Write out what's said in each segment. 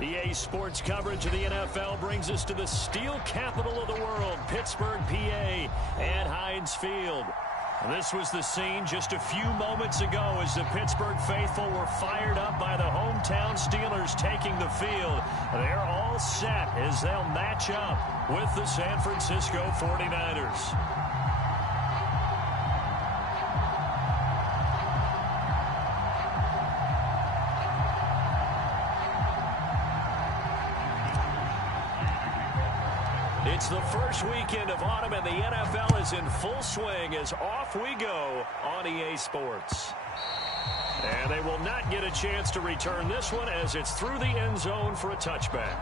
EA Sports coverage of the NFL brings us to the steel capital of the world, Pittsburgh, PA, at Heinz Field. This was the scene just a few moments ago as the Pittsburgh faithful were fired up by the hometown Steelers taking the field. They're all set as they'll match up with the San Francisco 49ers. It's the first weekend of autumn, and the NFL is in full swing as off we go on EA Sports. And they will not get a chance to return this one as it's through the end zone for a touchback.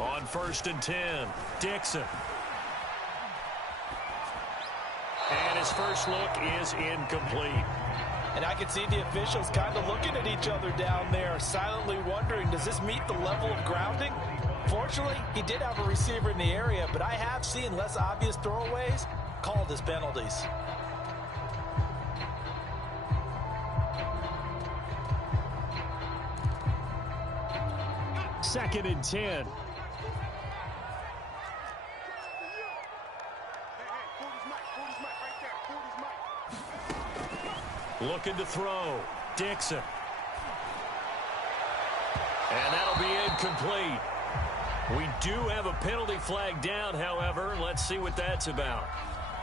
On 1st and 10, Dixon. And his first look is incomplete. And I can see the officials kind of looking at each other down there, silently wondering, does this meet the level of grounding? Fortunately, he did have a receiver in the area, but I have seen less obvious throwaways called as penalties. Second and 10. Looking to throw. Dixon. And that'll be incomplete. We do have a penalty flag down, however. Let's see what that's about.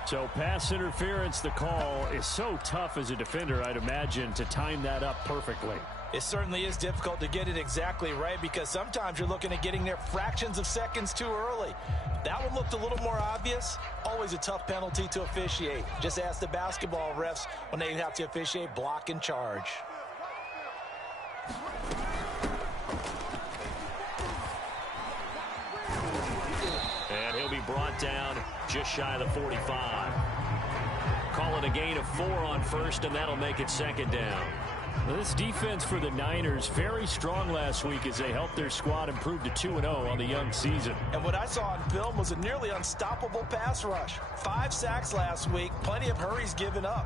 So pass interference, the call is so tough as a defender, I'd imagine, to time that up perfectly. It certainly is difficult to get it exactly right because sometimes you're looking at getting there fractions of seconds too early. That one looked a little more obvious. Always a tough penalty to officiate. Just ask the basketball refs when they have to officiate block and charge. And he'll be brought down just shy of the 45. Call it a gain of 4 on first, and that'll make it second down. This defense for the Niners, very strong last week as they helped their squad improve to 2-0 on the young season. And what I saw on film was a nearly unstoppable pass rush. 5 sacks last week, plenty of hurries given up.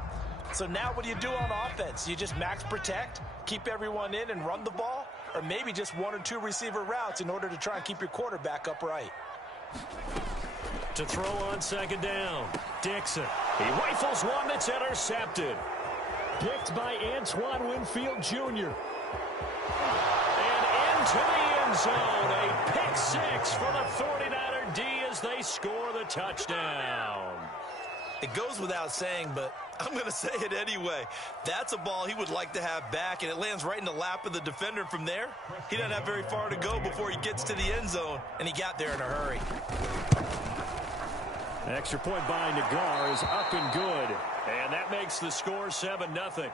So now what do you do on offense? You just max protect, keep everyone in and run the ball? Or maybe just 1 or 2 receiver routes in order to try and keep your quarterback upright? To throw on second down, Dixon. He rifles one that's intercepted. Picked by Antoine Winfield Jr. And into the end zone. A pick 6 for the 49er D as they score the touchdown. It goes without saying, but I'm going to say it anyway. That's a ball he would like to have back, and it lands right in the lap of the defender from there. He doesn't have very far to go before he gets to the end zone, and he got there in a hurry. Extra point by Nagar is up and good. And that makes the score 7-0.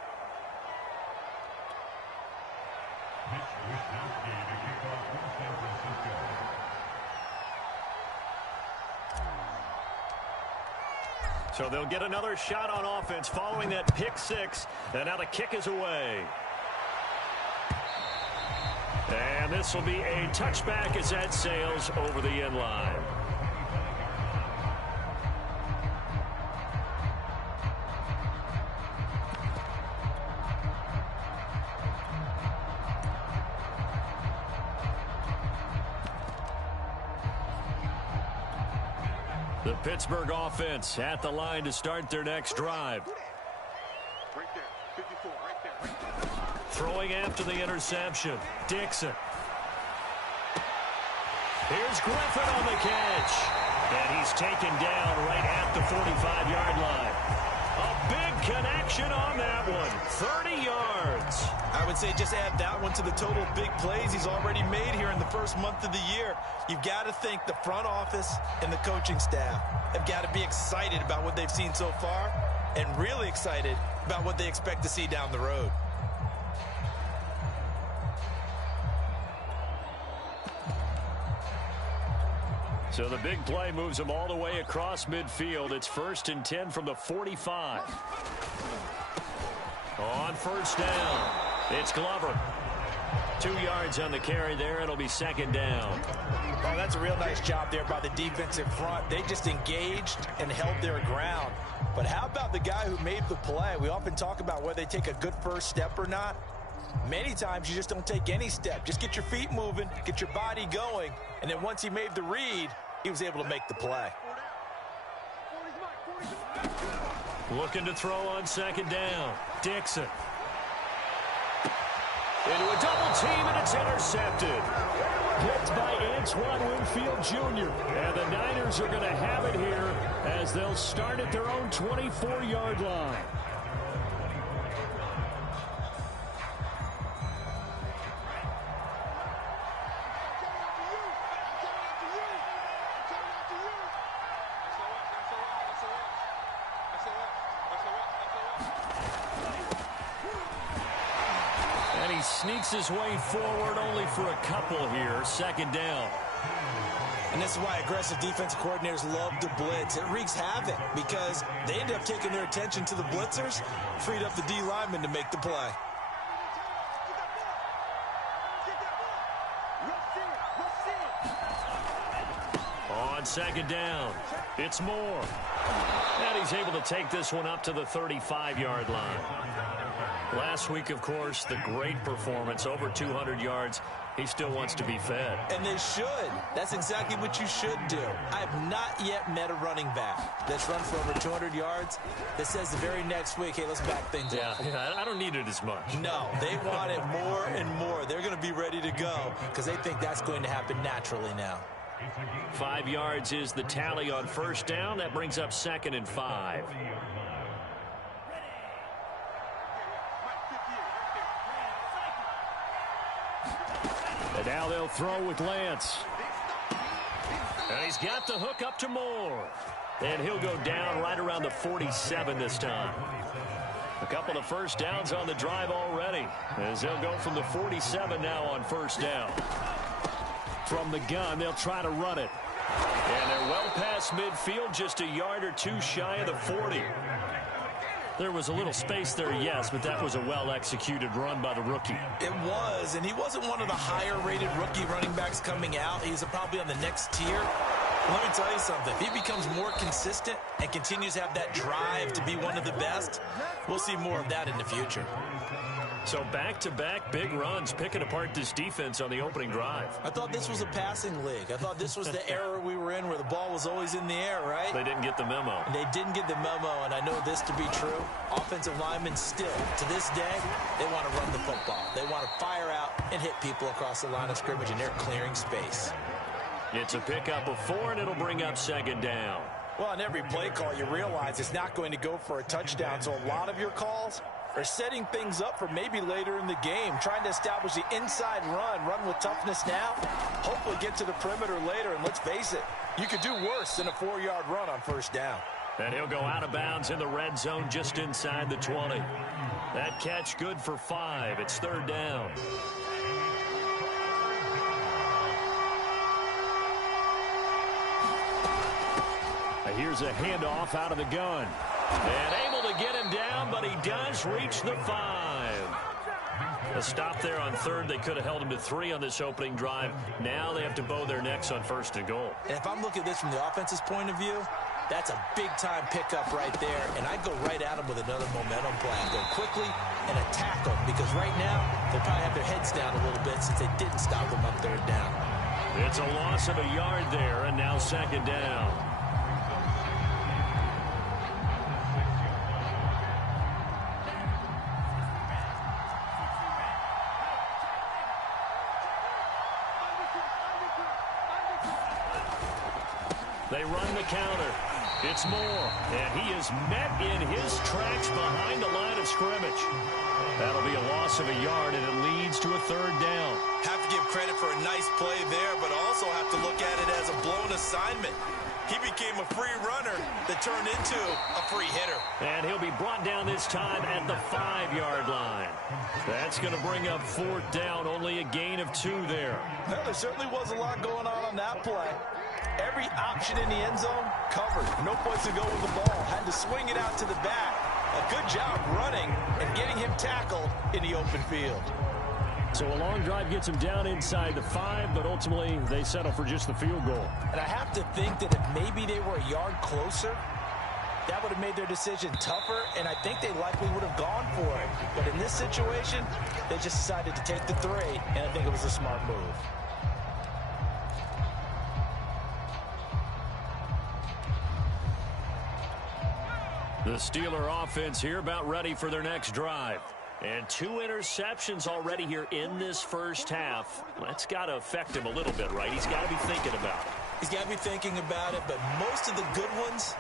So they'll get another shot on offense following that pick 6. And now the kick is away. And this will be a touchback as that sails over the end line. The Pittsburgh offense at the line to start their next drive. Right there, 54, right there. Throwing after the interception, Dixon. Here's Griffin on the catch. And he's taken down right at the 45-yard line. A big connection on that one, 30 yards. I would say just add that one to the total big plays he's already made here in the first month of the year. You've got to think the front office and the coaching staff have got to be excited about what they've seen so far. and really excited about what they expect to see down the road. So the big play moves them all the way across midfield. It's 1st and 10 from the 45. On first down, it's Glover. 2 yards on the carry there. It'll be 2nd down. Oh, that's a real nice job there by the defensive front. They just engaged and held their ground. But how about the guy who made the play? We often talk about whether they take a good first step or not. Many times you just don't take any step. Just get your feet moving, get your body going, and then once he made the read, he was able to make the play. Looking to throw on 2nd down. Dixon. Into a double team, and it's intercepted. Picked by Antoine Winfield Jr. And the Niners are going to have it here as they'll start at their own 24-yard line. Sneaks his way forward only for a couple here. 2nd down. And this is why aggressive defensive coordinators love to blitz. It wreaks havoc because they end up taking their attention to the blitzers, freed up the D lineman to make the play. On 2nd down, it's Moore. And he's able to take this one up to the 35-yard line. Last week, of course, the great performance, over 200 yards. He still wants to be fed. And they should. That's exactly what you should do. I have not yet met a running back that's run for over 200 yards that says the very next week, hey, let's back things up. Yeah, I don't need it as much. No, they want it more and more. They're going to be ready to go because they think that's going to happen naturally now. 5 yards is the tally on first down. That brings up 2nd and 5. And now they'll throw with Lance. And he's got the hook up to Moore. And he'll go down right around the 47 this time. A couple of first downs on the drive already, as they'll go from the 47 now on first down. From the gun, they'll try to run it. And they're well past midfield, just a yard or two shy of the 40. There was a little space there, yes, but that was a well-executed run by the rookie. It was, and he wasn't one of the higher-rated rookie running backs coming out. He's probably on the next tier. Let me tell you something. If he becomes more consistent and continues to have that drive to be one of the best, we'll see more of that in the future. So back-to-back big runs, picking apart this defense on the opening drive. I thought this was a passing league. I thought this was the era we were in where the ball was always in the air, right? They didn't get the memo. And they didn't get the memo, and I know this to be true. Offensive linemen still, to this day, they want to run the football. They want to fire out and hit people across the line of scrimmage, and they're clearing space. It's a pickup of 4, and it'll bring up 2nd down. Well, on every play call, you realize it's not going to go for a touchdown, so a lot of your calls are setting things up for maybe later in the game, trying to establish the inside run with toughness now, hopefully get to the perimeter later, and let's face it, you could do worse than a 4-yard run on first down. And he'll go out of bounds in the red zone just inside the 20. That catch good for 5. It's 3rd down. Here's a handoff out of the gun. And able to get him down, but he does reach the 5. A stop there on 3rd. They could have held him to 3 on this opening drive. Now they have to bow their necks on 1st and goal. And if I'm looking at this from the offense's point of view, that's a big-time pickup right there. And I'd go right at him with another momentum play. Go quickly and attack them, because right now they'll probably have their heads down a little bit since they didn't stop them on 3rd down. It's a loss of a yard there, and now 2nd down. They run the counter. It's Moore, and he is met in his tracks behind the line of scrimmage. That'll be a loss of a yard, and it leads to a 3rd down. Have to give credit for a nice play there, but also have to look at it as a blown assignment. He became a free runner that turned into a free hitter. And he'll be brought down this time at the 5-yard line. That's going to bring up 4th down, only a gain of 2 there. Well, there certainly was a lot going on that play. Every option in the end zone covered. No place to go with the ball. Had to swing it out to the back. A good job running and getting him tackled in the open field. So a long drive gets him down inside the 5, but ultimately they settle for just the field goal. And I have to think that if maybe they were a yard closer, that would have made their decision tougher, and I think they likely would have gone for it. But in this situation, they just decided to take the 3, and I think it was a smart move. The Steeler offense here about ready for their next drive. And 2 interceptions already here in this first half. That's got to affect him a little bit, right? He's got to be thinking about it. He's got to be thinking about it, but most of the good ones,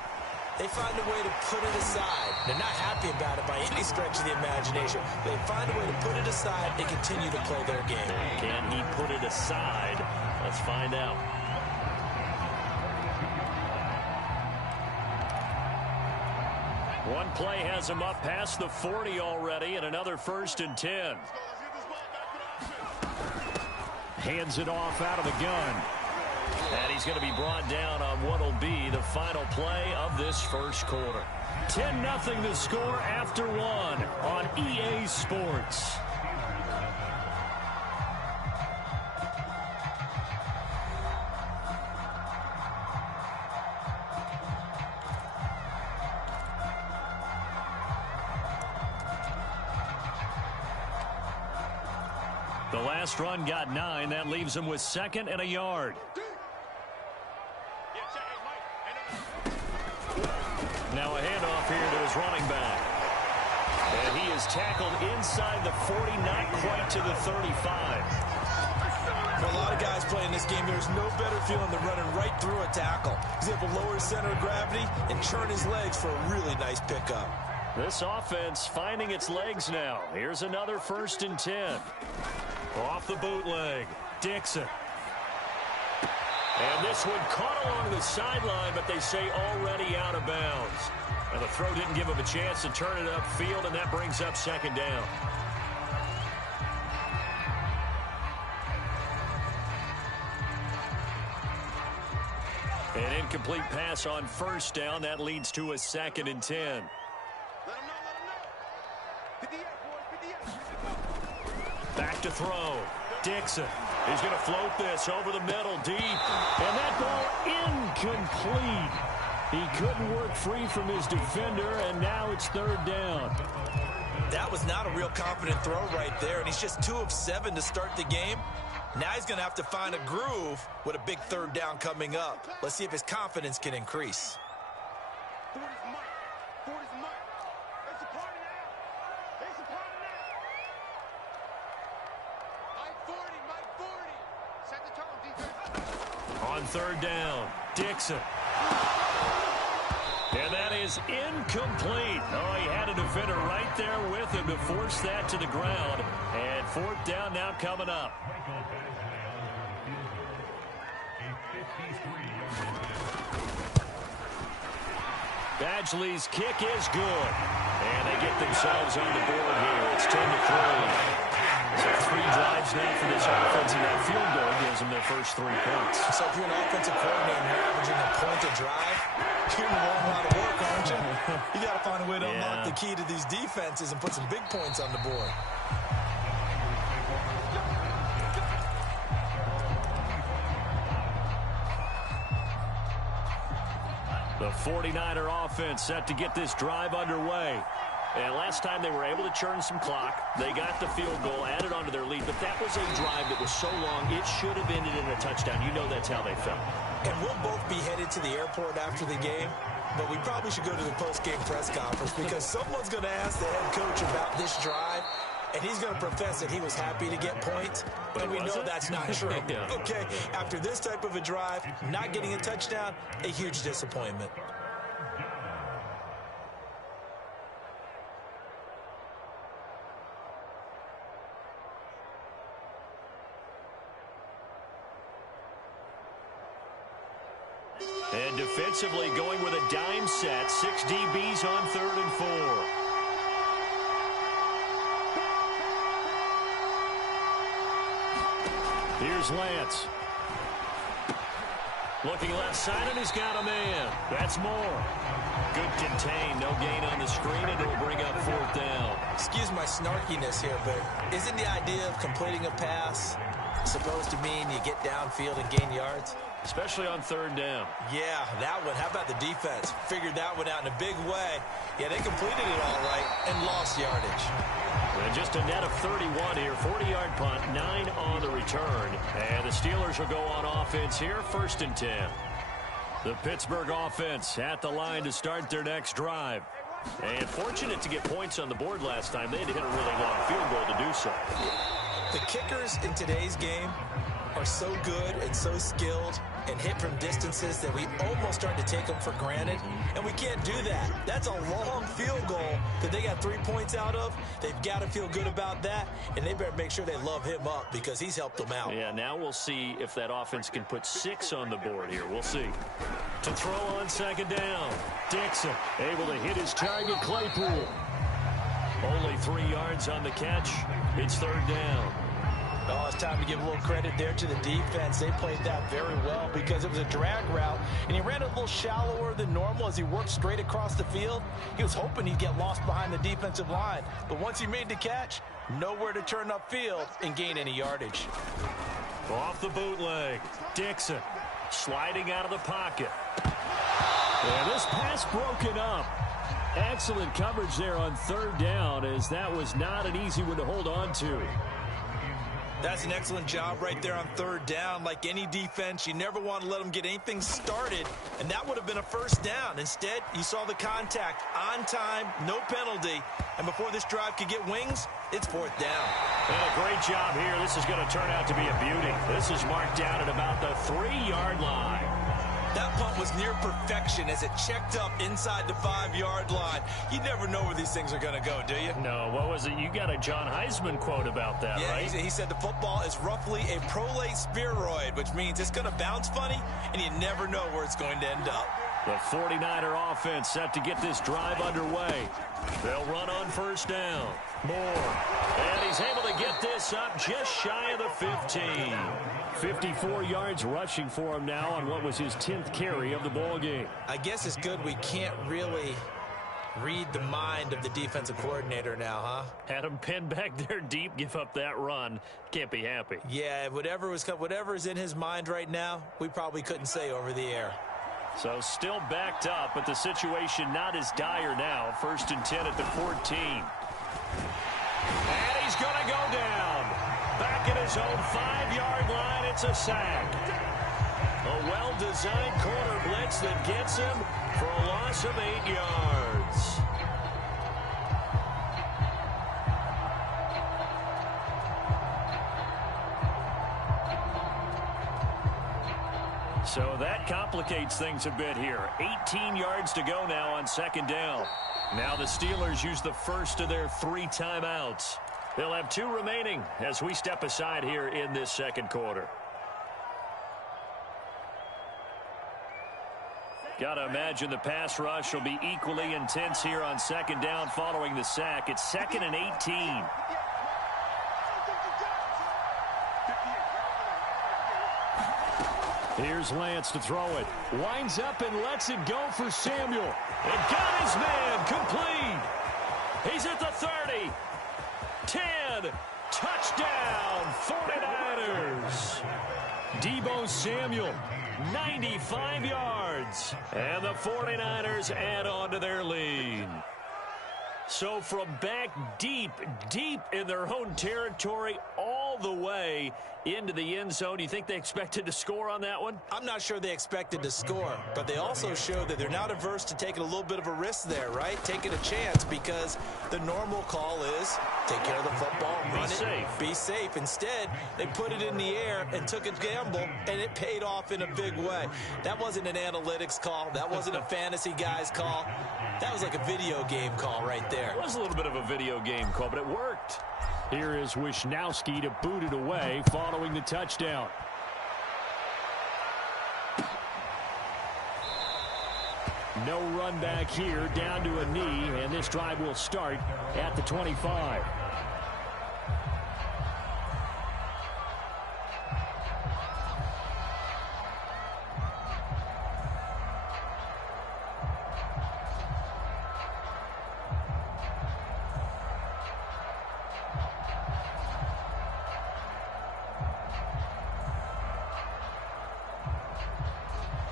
they find a way to put it aside. They're not happy about it by any stretch of the imagination. They find a way to put it aside and continue to play their game. Can he put it aside? Let's find out. One play has him up past the 40 already, and another 1st and 10. Hands it off out of the gun. And he's going to be brought down on what will be the final play of this first quarter. 10-0 the score after 1 on EA Sports. The last run got 9. That leaves him with 2nd and a yard. Now a handoff here to his running back. And he is tackled inside the 40, not quite to the 35. For a lot of guys playing this game, there's no better feeling than running right through a tackle. He's able to lower his center of gravity and churn his legs for a really nice pickup. This offense finding its legs now. Here's another 1st and 10. Off the bootleg, Dixon. And this one caught along the sideline, but they say already out of bounds. And the throw didn't give him a chance to turn it upfield, and that brings up 2nd down. An incomplete pass on 1st down. That leads to a 2nd and 10. Back to throw. Dixon. He's going to float this over the middle deep. And that ball incomplete. He couldn't work free from his defender, and now it's 3rd down. That was not a real confident throw right there, and he's just 2 of 7 to start the game. Now he's going to have to find a groove with a big 3rd down coming up. Let's see if his confidence can increase. On 3rd down, Dixon. And that is incomplete. Oh, he had a defender right there with him to force that to the ground. And 4th down now coming up. Badgley's kick is good. And they get themselves on the board here. It's 10-3. So 3 drives now for this offense, and that field goal gives them their first 3 points. So if you're an offensive coordinator and you're averaging a point a drive, you're doing a lot of work, aren't you? You got to find a way to unlock the key to these defenses and put some big points on the board. The 49er offense set to get this drive underway. And last time they were able to churn some clock. They got the field goal, added onto their lead. But that was a drive that was so long, it should have ended in a touchdown. You know that's how they felt. And we'll both be headed to the airport after the game. But we probably should go to the post-game press conference because someone's going to ask the head coach about this drive. And he's going to profess that he was happy to get points. But we know that's not true. Yeah. Okay, after this type of a drive, not getting a touchdown, a huge disappointment. And defensively going with a dime set. 6 DBs on 3rd and 4. Here's Lance. Looking left side, and he's got a man. That's Moore. Good contain. No gain on the screen, and it'll bring up 4th down. Excuse my snarkiness here, but isn't the idea of completing a pass supposed to mean you get downfield and gain yards? Especially on 3rd down. Yeah, that one. How about the defense? Figured that one out in a big way. Yeah, they completed it all right and lost yardage. And just a net of 31 here. 40-yard punt, 9 on the return. And the Steelers will go on offense here, 1st and 10. The Pittsburgh offense at the line to start their next drive. And fortunate to get points on the board last time. They had to hit a really long field goal to do so. The kickers in today's game are so good and so skilled and hit from distances that we almost start to take them for granted, and we can't do that. That's a long field goal that they got 3 points out of. They've got to feel good about that, and they better make sure they love him up because he's helped them out. Yeah, now we'll see if that offense can put 6 on the board here. We'll see. To throw on 2nd down, Dixon able to hit his target, Claypool. Only 3 yards on the catch. It's 3rd down. Oh, it's time to give a little credit there to the defense. They played that very well because it was a drag route, and he ran it a little shallower than normal as he worked straight across the field. He was hoping he'd get lost behind the defensive line, but once he made the catch, nowhere to turn upfield and gain any yardage. Off the bootleg, Dixon sliding out of the pocket. And this pass broken up. Excellent coverage there on 3rd down, as that was not an easy one to hold on to. That's an excellent job right there on 3rd down. Like any defense, you never want to let them get anything started, and that would have been a 1st down. Instead, you saw the contact on time, no penalty, and before this drive could get wings, it's 4th down. And a great job here. This is going to turn out to be a beauty. This is marked down at about the 3-yard line. That punt was near perfection as it checked up inside the 5-yard line. You never know where these things are going to go, do you? No, what was it? You got a John Heisman quote about that, yeah, right? He said the football is roughly a prolate spheroid, which means it's going to bounce funny, and you never know where it's going to end up. The 49er offense set to get this drive underway. They'll run on 1st down. Moore. And he's able to get this up just shy of the 15. 54 yards rushing for him now on what was his 10th carry of the ball game. I guess it's good we can't really read the mind of the defensive coordinator now, huh? Had him pinned back there deep, give up that run. Can't be happy. Yeah, whatever's in his mind right now, we probably couldn't say over the air. So still backed up, but the situation not as dire now. 1st and 10 at the 14. And he's going to go down. Back at his own 5-yard line, it's a sack. A well-designed corner blitz that gets him for a loss of 8 yards. So that complicates things a bit here. 18 yards to go now on 2nd down. Now the Steelers use the first of their 3 timeouts. They'll have 2 remaining as we step aside here in this 2nd quarter. Got to imagine the pass rush will be equally intense here on 2nd down following the sack. It's 2nd and 18. Here's Lance to throw it. Winds up and lets it go for Samuel. And got his man complete. He's at the 30. 10. Touchdown, 49ers. Deebo Samuel, 95 yards. And the 49ers add on to their lead. So from back deep in their own territory, all the way into the end zone, you think they expected to score on that one? I'm not sure they expected to score, but they also showed that they're not averse to taking a little bit of a risk there, right? Taking a chance, because the normal call is take care of the football, run it, be safe. Instead, they put it in the air and took a gamble, and it paid off in a big way. That wasn't an analytics call. That wasn't a fantasy guy's call. That was like a video game call right there. It was a little bit of a video game call, but it worked. Here is Wisnowski to boot it away following the touchdown. No run back here, down to a knee, and this drive will start at the 25.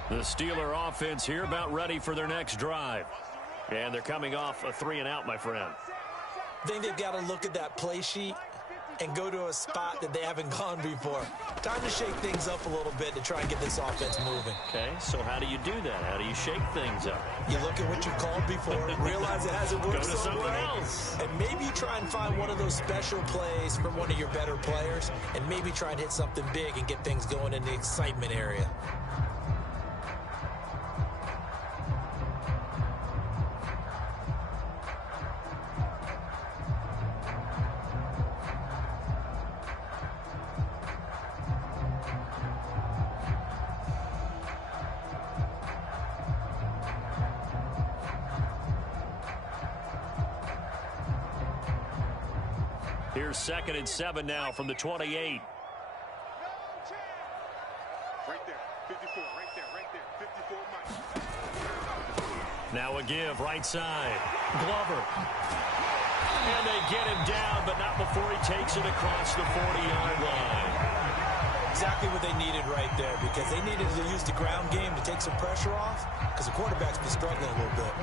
The Steeler offense here about ready for their next drive. And they're coming off a 3-and-out, my friend. I think they've got to look at that play sheet and go to a spot that they haven't gone before. Time to shake things up a little bit to try and get this offense moving. Okay, so how do you do that? How do you shake things up? You look at what you called before, realize it hasn't worked Go to so something well, else. and maybe try and find one of those special plays from one of your better players, and maybe try and hit something big and get things going in the excitement area. Here's 2nd and 7 now from the 28. Right there. 54. Right there. 54 Mike. Now a give, right side. Glover. And they get him down, but not before he takes it across the 40-yard line. Exactly what they needed right there, because they needed to use the ground game to take some pressure off, because the quarterback's been struggling a little bit.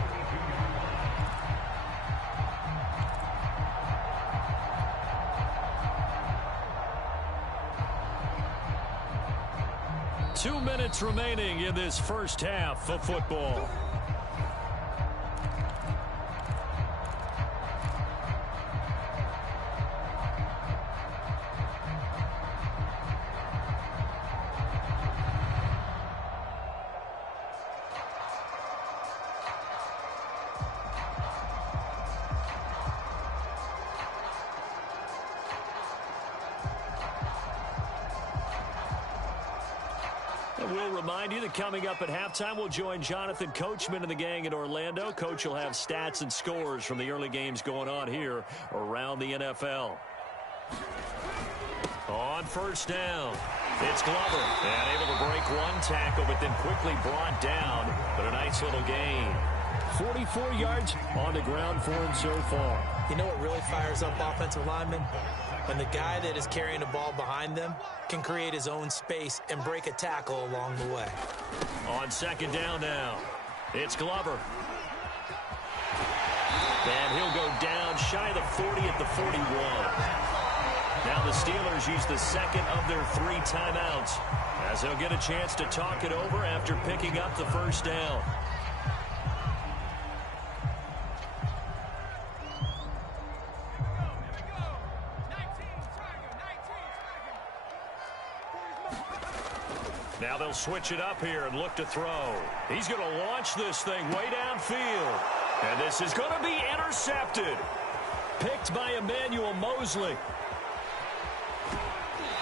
Two minutes remaining in this first half of football. We'll remind you that coming up at halftime, we'll join Jonathan Coachman and the gang in Orlando. Coach will have stats and scores from the early games going on here around the NFL. On first down, it's Glover. And able to break one tackle, but then quickly brought down. But a nice little gain. 44 yards on the ground for him so far. You know what really fires up offensive linemen? When the guy that is carrying the ball behind them can create his own space and break a tackle along the way. On second down now, it's Glover. And he'll go down shy of the 40 at the 41. Now the Steelers use the second of their 3 timeouts as they'll get a chance to talk it over after picking up the first down. Now they'll switch it up here and look to throw. He's going to launch this thing way downfield. And this is going to be intercepted. Picked by Emmanuel Mosley.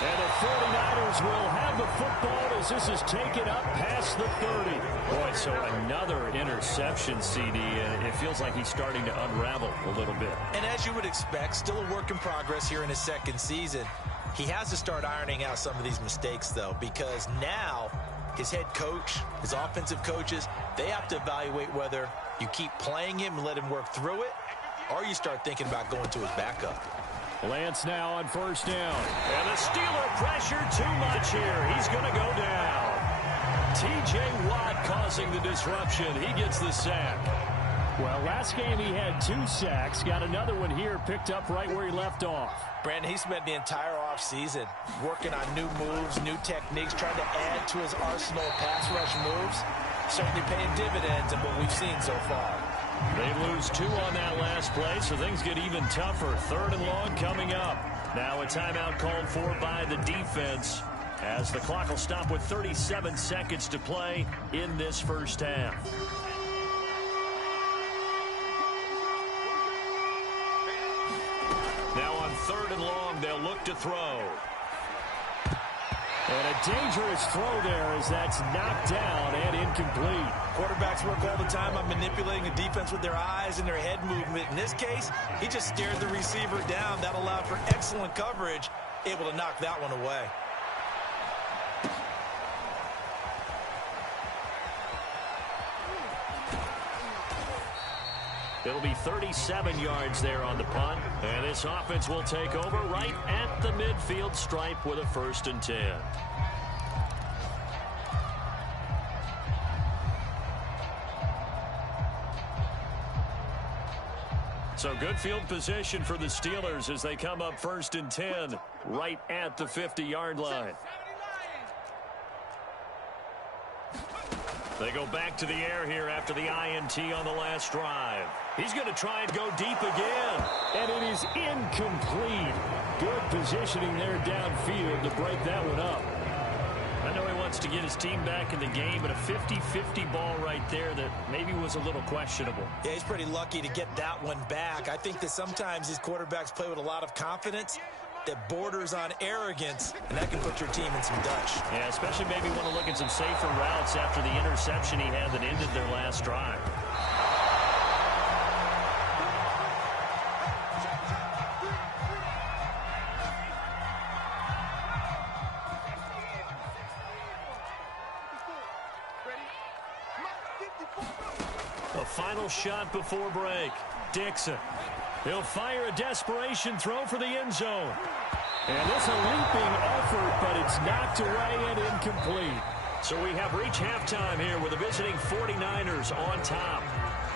And the 49ers will have the football as this is taken up past the 30. Boy, so another interception, CD, and it feels like he's starting to unravel a little bit. And as you would expect, still a work in progress here in his second season. He has to start ironing out some of these mistakes, though, because now his head coach, his offensive coaches, they have to evaluate whether you keep playing him and let him work through it, or you start thinking about going to his backup. Lance now on first down. And the Steeler pressure too much here. He's going to go down. T.J. Watt causing the disruption. He gets the sack. Well, last game he had 2 sacks. Got another one here picked up right where he left off. Brandon, he spent the entire offseason working on new moves, new techniques, trying to add to his arsenal of pass rush moves. Certainly paying dividends in what we've seen so far. They lose 2 on that last play, so things get even tougher. 3rd and long coming up. Now a timeout called for by the defense as the clock will stop with 37 seconds to play in this first half. Now on 3rd and long, they'll look to throw. And a dangerous throw there as that's knocked down and incomplete. Quarterbacks work all the time on manipulating the defense with their eyes and their head movement. In this case, he just stared the receiver down. That allowed for excellent coverage, able to knock that one away. It'll be 37 yards there on the punt. And this offense will take over right at the midfield stripe with a 1st and 10. So good field position for the Steelers as they come up 1st and 10 right at the 50-yard line. They go back to the air here after the INT on the last drive. He's going to try and go deep again. And it is incomplete. Good positioning there downfield to break that one up. I know he wants to get his team back in the game, but a 50-50 ball right there that maybe was a little questionable. Yeah, he's pretty lucky to get that one back. I think that sometimes these quarterbacks play with a lot of confidence that borders on arrogance, and that can put your team in some dutch. Yeah, especially maybe want to look at some safer routes after the interception he had that ended their last drive. A final shot before break. Dixon. He'll fire a desperation throw for the end zone. And it's a leaping effort, but it's knocked away and incomplete. So we have reached halftime here with the visiting 49ers on top.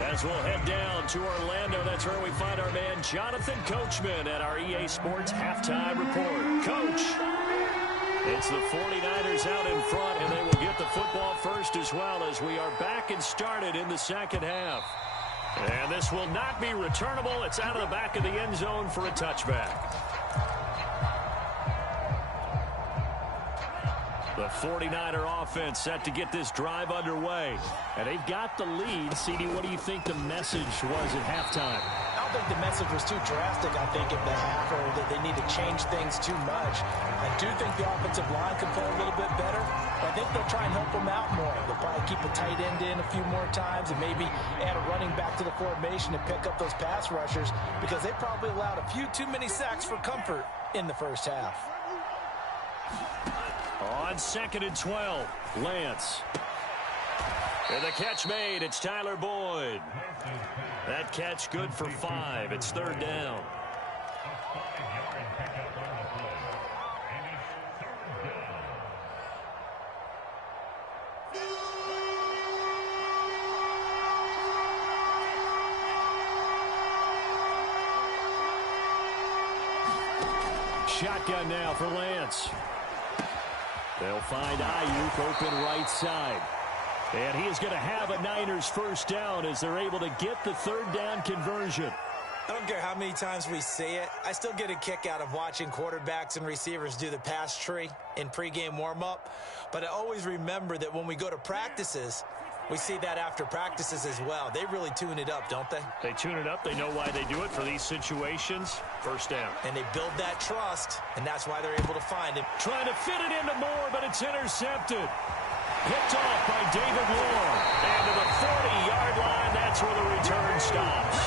As we'll head down to Orlando, that's where we find our man Jonathan Coachman at our EA Sports Halftime Report. Coach, it's the 49ers out in front, and they will get the football first as well as we are back and started in the second half. And this will not be returnable. It's out of the back of the end zone for a touchback. The 49er offense set to get this drive underway. And they've got the lead. CD, what do you think the message was at halftime? I don't think the message was too drastic, I think, at the half, or that they need to change things too much. I do think the offensive line could play a little bit better. I think they'll try and help them out more. They'll probably keep a tight end in a few more times and maybe add a running back to the formation and pick up those pass rushers because they probably allowed a few too many sacks for comfort in the first half. On 2nd and 12, Lance. And the catch made. It's Tyler Boyd. That catch good for 5. It's 3rd down. Shotgun now for Lance. They'll find Ayuk open right side. And he is going to have a Niners first down as they're able to get the 3rd down conversion. I don't care how many times we say it. I still get a kick out of watching quarterbacks and receivers do the pass tree in pregame warm-up. But I always remember that when we go to practices, we see that after practices as well. They really tune it up, don't they? They tune it up. They know why they do it for these situations. First down. And they build that trust, and that's why they're able to find him. Trying to fit it into Moore, but it's intercepted. Picked off by David Moore. And to the 40-yard line, that's where the return stops.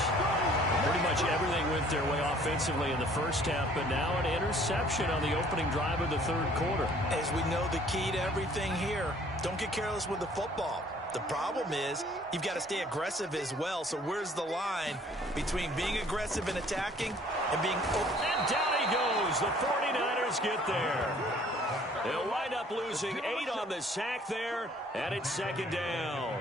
Pretty much everything went their way offensively in the first half, but now an interception on the opening drive of the 3rd quarter. As we know, the key to everything here, don't get careless with the football. The problem is you've got to stay aggressive as well. So where's the line between being aggressive and attacking and being open? And down he goes. The 49ers get there. They'll wind up losing 8 on the sack there, and it's 2nd down.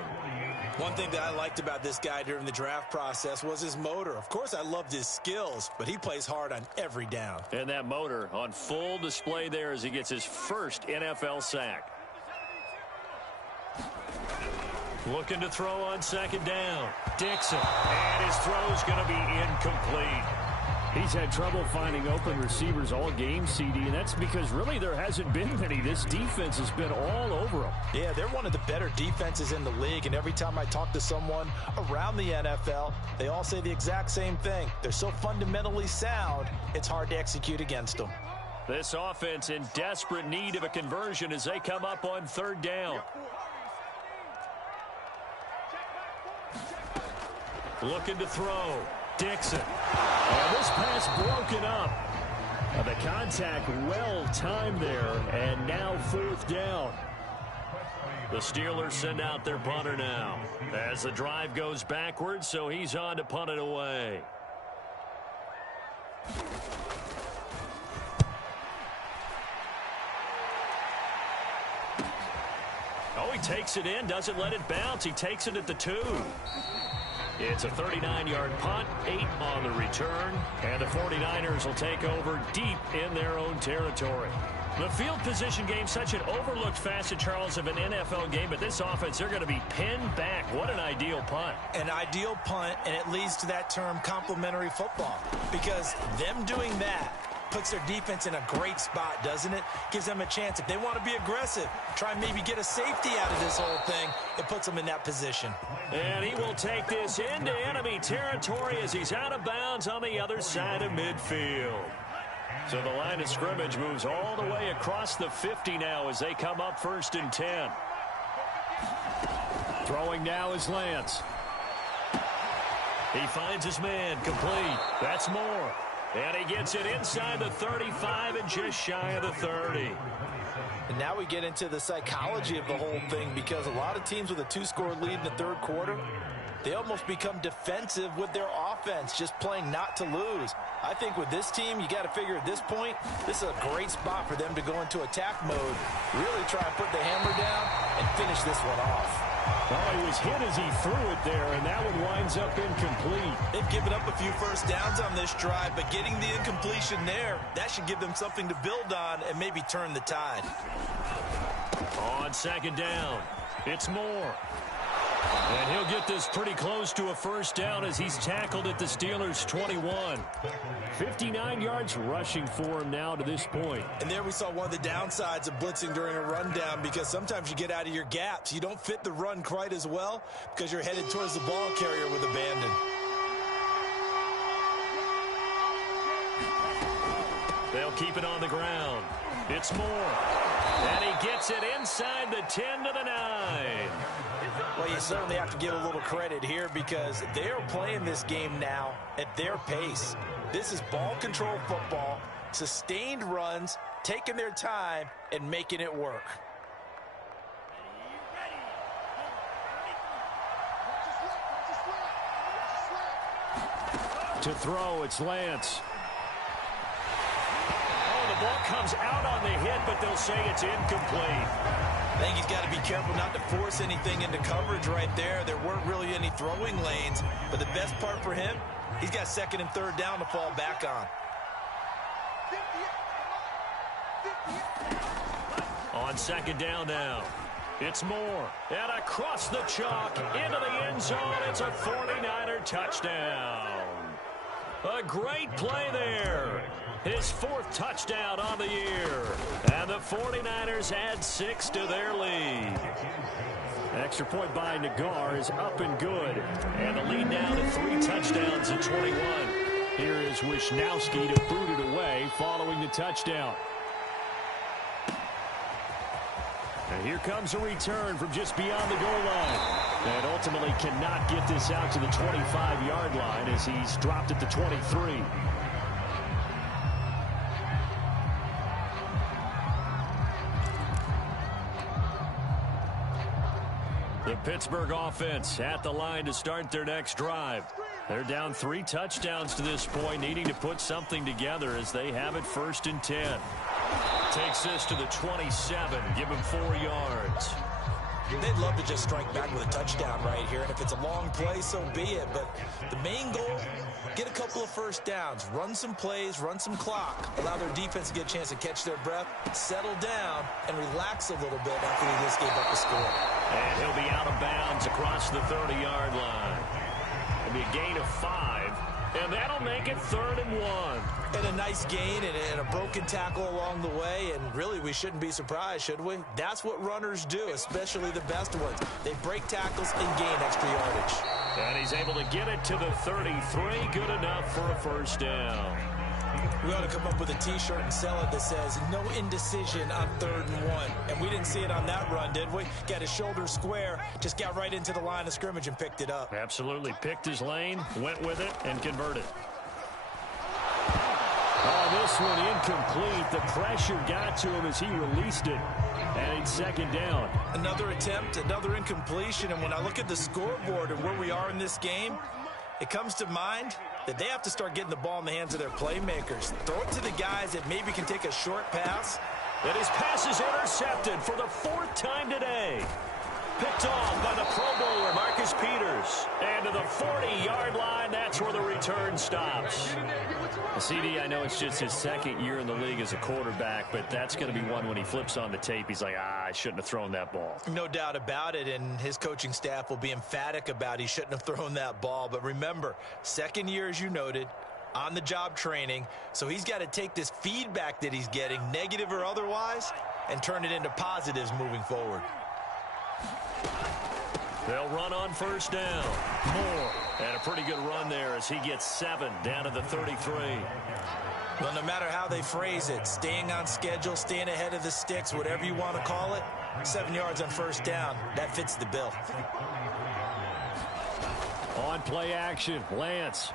One thing that I liked about this guy during the draft process was his motor. Of course, I loved his skills, but he plays hard on every down. And that motor on full display there as he gets his first NFL sack. Looking to throw on 2nd down. Dixon. And his throw's going to be incomplete. He's had trouble finding open receivers all game, CD, and that's because really there hasn't been many. This defense has been all over them. Yeah, they're one of the better defenses in the league, and every time I talk to someone around the NFL, they all say the exact same thing. They're so fundamentally sound, it's hard to execute against them. This offense in desperate need of a conversion as they come up on third down. Looking to throw. Dixon. And this pass broken up. The contact well timed there, and now fourth down. The Steelers send out their punter now as the drive goes backwards, so he's on to punt it away. Oh, he takes it in, doesn't let it bounce. He takes it at the 2. It's a 39-yard punt, 8 on the return, and the 49ers will take over deep in their own territory. The field position game, such an overlooked facet, Charles, of an NFL game, but this offense, they're going to be pinned back. What an ideal punt. An ideal punt, and it leads to that term complementary football, because them doing that puts their defense in a great spot, doesn't it? Gives them a chance. If they want to be aggressive, try and maybe get a safety out of this whole thing, it puts them in that position. And he will take this into enemy territory as he's out of bounds on the other side of midfield. So the line of scrimmage moves all the way across the 50 now as they come up 1st and 10. Throwing now is Lance. He finds his man, complete. That's Moore. And he gets it inside the 35 and just shy of the 30. And now we get into the psychology of the whole thing, because a lot of teams with a 2-score lead in the third quarter, they almost become defensive with their offense, just playing not to lose. I think with this team, you got to figure at this point, this is a great spot for them to go into attack mode, really try and put the hammer down and finish this one off. Oh, he was hit as he threw it there, and that one winds up incomplete. They've given up a few first downs on this drive, but getting the incompletion there, that should give them something to build on and maybe turn the tide. On 2nd down, it's Moore. And he'll get this pretty close to a first down as he's tackled at the Steelers' 21. 59 yards rushing for him now to this point. And there we saw one of the downsides of blitzing during a rundown, because sometimes you get out of your gaps. You don't fit the run quite as well because you're headed towards the ball carrier with abandon. They'll keep it on the ground. It's Moore. And he gets it inside the 10 to the 9. Well, you certainly have to give a little credit here, because they are playing this game now at their pace. This is ball control football, sustained runs, taking their time, and making it work. To throw, it's Lance. Oh, the ball comes out on the hit, but they'll say it's incomplete. I think he's got to be careful not to force anything into coverage right there. There weren't really any throwing lanes, but the best part for him, he's got 2nd and 3rd down to fall back on. On 2nd down now, it's Moore. And across the chalk into the end zone, it's a 49er touchdown. A great play there. His 4th touchdown on the year. And the 49ers add 6 to their lead. Extra point by Nagar is up and good. And the lead now to 3 touchdowns at 21. Here is Wisnowski to boot it away following the touchdown. And here comes a return from just beyond the goal line. And ultimately cannot get this out to the 25-yard line as he's dropped at the 23. The Pittsburgh offense at the line to start their next drive. They're down 3 touchdowns to this point, needing to put something together as they have it 1st and 10. Takes this to the 27, give him 4 yards. They'd love to just strike back with a touchdown right here, and if it's a long play, so be it. But the main goal, get a couple of first downs, run some plays, run some clock, allow their defense to get a chance to catch their breath, settle down, and relax a little bit after they just gave up a score. And he'll be out of bounds across the 30-yard line. It'll be a gain of 5, and that'll make it 3rd and 1. And a nice gain and a broken tackle along the way, and really we shouldn't be surprised, should we? That's what runners do, especially the best ones. They break tackles and gain extra yardage. And he's able to get it to the 33, good enough for a first down. We ought to come up with a T-shirt and sell it that says, no indecision on 3rd and 1. And we didn't see it on that run, did we? Got his shoulder square, just got right into the line of scrimmage and picked it up. Absolutely. Picked his lane, went with it, and converted. Oh, this one incomplete. The pressure got to him as he released it. And it's 2nd down. Another attempt, another incompletion. And when I look at the scoreboard and where we are in this game, it comes to mind that they have to start getting the ball in the hands of their playmakers. Throw it to the guys that maybe can take a short pass. And his pass is intercepted for the 4th time today. Picked off by the Pro Bowler, Marcus Peters. And to the 40-yard line, that's where the return stops. CD, I know it's just his 2nd year in the league as a quarterback, but that's going to be one when he flips on the tape, he's like, I shouldn't have thrown that ball. No doubt about it, and his coaching staff will be emphatic about he shouldn't have thrown that ball. But remember, 2nd year, as you noted, on-the-job training, so he's got to take this feedback that he's getting, negative or otherwise, and turn it into positives moving forward. They'll run on 1st down. Moore. And a pretty good run there as he gets 7 down to the 33. Well, no matter how they phrase it, staying on schedule, staying ahead of the sticks, whatever you want to call it, 7 yards on 1st down, that fits the bill. On play action, Lance.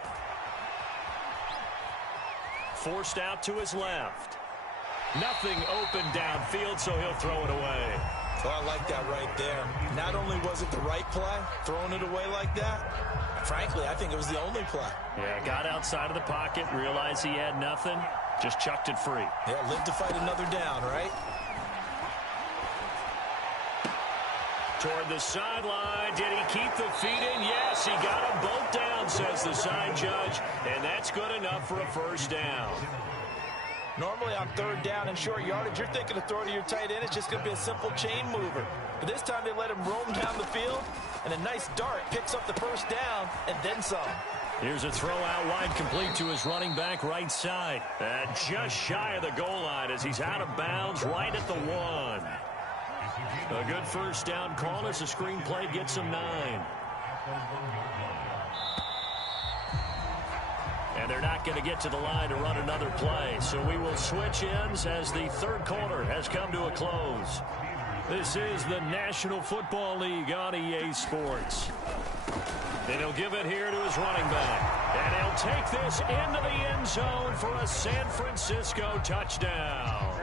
Forced out to his left. Nothing open downfield, so he'll throw it away. Oh, I like that right there. Not only was it the right play, throwing it away like that, frankly, I think it was the only play. Yeah, got outside of the pocket, realized he had nothing, just chucked it free. Yeah, live to fight another down, right? Toward the sideline. Did he keep the feet in? Yes, he got them both down, says the side judge, and that's good enough for a 1st down. Normally on 3rd down and short yardage, you're thinking to throw to your tight end. It's just going to be a simple chain mover. But this time they let him roam down the field, and a nice dart picks up the 1st down and then some. Here's a throw out wide, complete to his running back right side. And just shy of the goal line as he's out of bounds right at the 1. A good 1st down call as the screenplay gets him 9. And they're not going to get to the line to run another play. So we will switch ends as the 3rd quarter has come to a close. This is the National Football League on EA Sports. And he'll give it here to his running back. And he'll take this into the end zone for a San Francisco touchdown.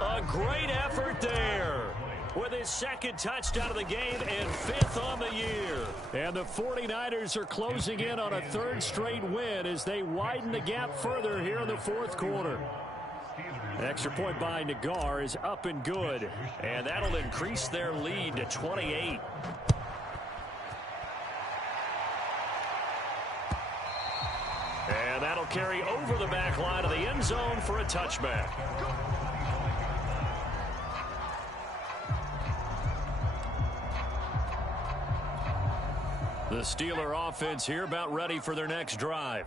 A great effort there, with his 2nd touchdown of the game and 5th on the year. And the 49ers are closing in on a 3rd straight win as they widen the gap further here in the 4th quarter. Extra point by Nagar is up and good, and that'll increase their lead to 28. And that'll carry over the back line of the end zone for a touchback. The Steeler offense here about ready for their next drive.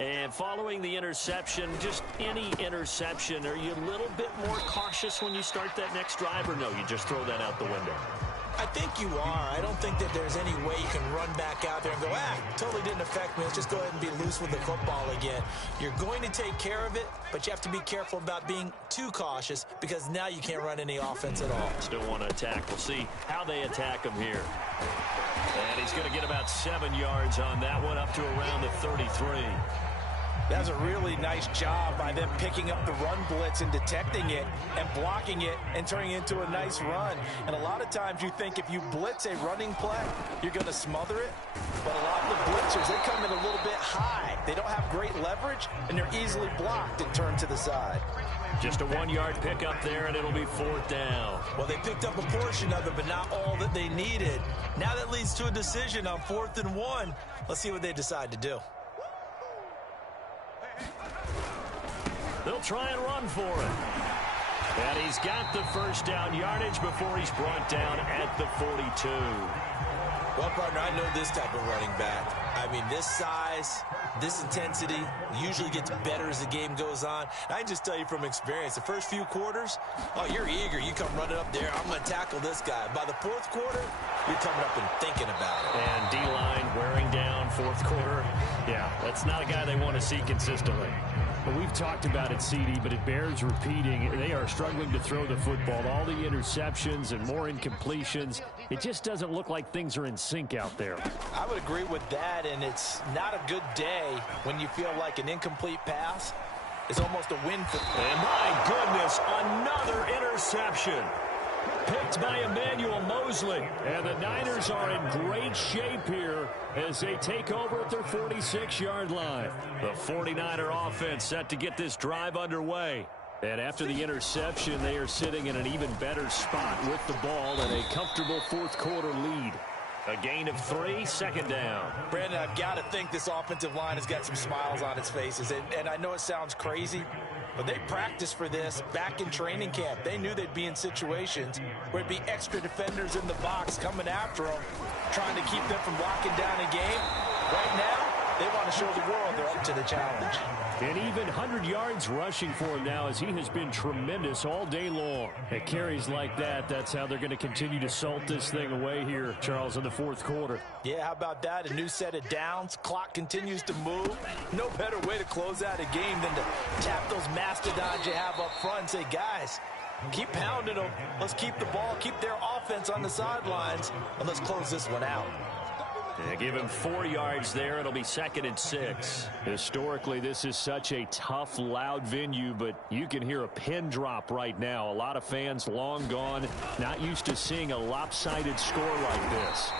And following the interception, just any interception, are you a little bit more cautious when you start that next drive, or no, you just throw that out the window? I think you are. I don't think that there's any way you can run back out there and go, totally didn't affect me. Let's just go ahead and be loose with the football again. You're going to take care of it, but you have to be careful about being too cautious because now you can't run any offense at all. Still want to attack. We'll see how they attack him here. And he's going to get about 7 yards on that one, up to around the 33. That's a really nice job by them picking up the run blitz and detecting it and blocking it and turning it into a nice run. And a lot of times you think if you blitz a running play, you're going to smother it. But a lot of the blitzers, they come in a little bit high. They don't have great leverage, and they're easily blocked and turned to the side. Just a 1-yard pickup there, and it'll be 4th down. Well, they picked up a portion of it, but not all that they needed. Now that leads to a decision on 4th and 1. Let's see what they decide to do. They'll try and run for it. And he's got the 1st down yardage before he's brought down at the 42. Well, partner, I know this type of running back. I mean, this size, this intensity usually gets better as the game goes on. I can just tell you from experience, the first few quarters, oh, you're eager. You come running up there, I'm going to tackle this guy. By the 4th quarter, you're coming up and thinking about it. And D-line wearing down 4th quarter. Yeah, that's not a guy they want to see consistently. Well, we've talked about it, CD, but it bears repeating. They are struggling to throw the football. All the interceptions and more incompletions. It just doesn't look like things are in sync out there. I would agree with that, and it's not a good day when you feel like an incomplete pass is almost a win for them. And my goodness, another interception. Picked by Emmanuel Mosley. And the Niners are in great shape here as they take over at their 46-yard line. The 49er offense set to get this drive underway. And after the interception, they are sitting in an even better spot with the ball and a comfortable fourth-quarter lead. A gain of 3, second down. Brandon, I've got to think this offensive line has got some smiles on its faces. And I know it sounds crazy, but they practiced for this back in training camp. They knew they'd be in situations where it'd be extra defenders in the box coming after them, trying to keep them from locking down a game. Right now, they want to show the world they're up to the challenge. And even 100 yards rushing for him now as he has been tremendous all day long. At carries like that, that's how they're going to continue to salt this thing away here, Charles, in the fourth quarter. Yeah, how about that? A new set of downs. Clock continues to move. No better way to close out a game than to tap those mastodons you have up front and say, guys, keep pounding them. Let's keep the ball, keep their offense on the sidelines, and let's close this one out. Yeah, give him 4 yards there. It'll be second and 6. Historically, this is such a tough, loud venue, but you can hear a pin drop right now. A lot of fans long gone, not used to seeing a lopsided score like this.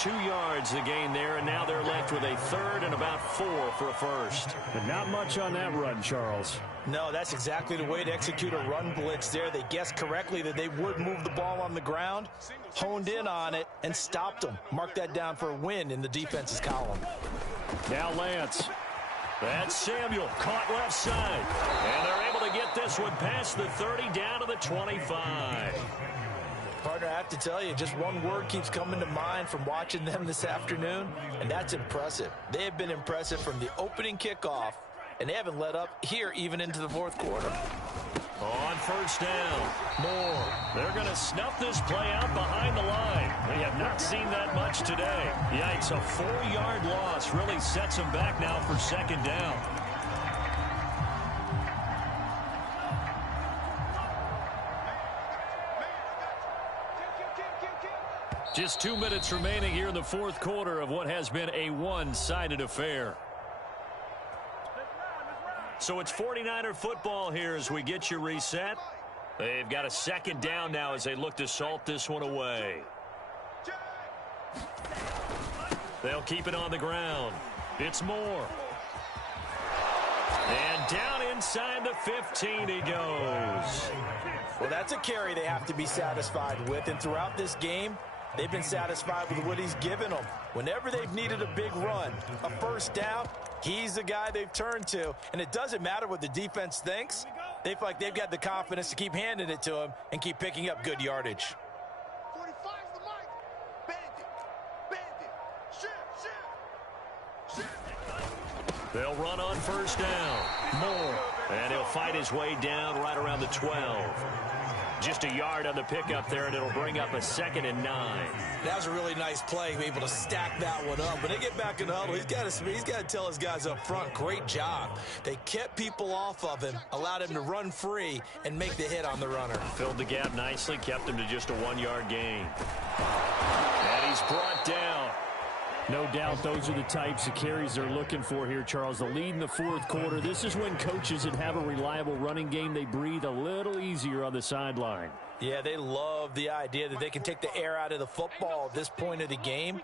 2 yards the gain there, and now they're left with a third and about 4 for a first. And not much on that run, Charles. No, that's exactly the way to execute a run blitz there. They guessed correctly that they would move the ball on the ground, honed in on it, and stopped them. Mark that down for a win in the defense's column. Now Lance. That's Samuel, caught left side. And they're able to get this one past the 30 down to the 25. Partner, I have to tell you, just one word keeps coming to mind from watching them this afternoon, and that's impressive. They have been impressive from the opening kickoff, and they haven't let up here even into the fourth quarter. On first down, Moore. They're going to snuff this play out behind the line. We have not seen that much today. Yikes, a 4-yard loss really sets them back now for second down. Just 2 minutes remaining here in the fourth quarter of what has been a one-sided affair. So it's 49er football here as we get you reset. They've got a second down now as they look to salt this one away. They'll keep it on the ground. It's Moore. And down inside the 15 he goes. Well, that's a carry they have to be satisfied with, and throughout this game, they've been satisfied with what he's given them. Whenever they've needed a big run, a first down, he's the guy they've turned to. And it doesn't matter what the defense thinks. They feel like they've got the confidence to keep handing it to him and keep picking up good yardage. 45's the mic. Bandit. Shoot. They'll run on first down. Moore. And he'll fight his way down right around the 12. Just a yard on the pickup there, and it'll bring up a 2nd and 9. That was a really nice play, be able to stack that one up. When they get back in the huddle, he's got to tell his guys up front, great job. They kept people off of him, allowed him to run free, and make the hit on the runner. Filled the gap nicely, kept him to just a 1-yard gain. And he's brought down. No doubt those are the types of carries they're looking for here, Charles. The lead in the fourth quarter. This is when coaches that have a reliable running game, they breathe a little easier on the sideline. Yeah, they love the idea that they can take the air out of the football at this point of the game.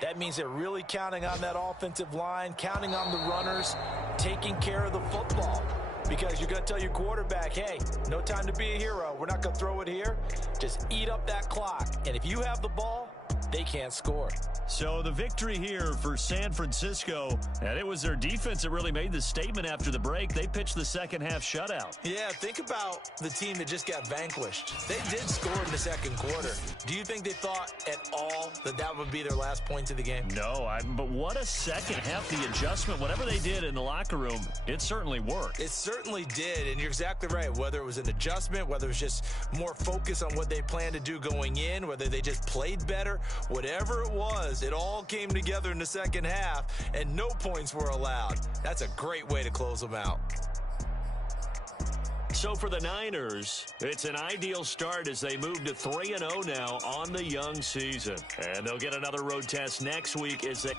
That means they're really counting on that offensive line, counting on the runners, taking care of the football. Because you're going to tell your quarterback, hey, no time to be a hero. We're not going to throw it here. Just eat up that clock. And if you have the ball, they can't score. So the victory here for San Francisco, and it was their defense that really made the statement after the break. They pitched the second half shutout. Yeah, think about the team that just got vanquished. They did score in the second quarter. Do you think they thought at all that that would be their last point of the game? No, but what a second half, the adjustment, whatever they did in the locker room, it certainly worked. It certainly did, and you're exactly right. Whether it was an adjustment, whether it was just more focus on what they planned to do going in, whether they just played better, Whatever it was, it all came together in the second half, and no points were allowed. That's a great way to close them out. So for the Niners, it's an ideal start as they move to 3-0 now on the young season. And they'll get another road test next week as they...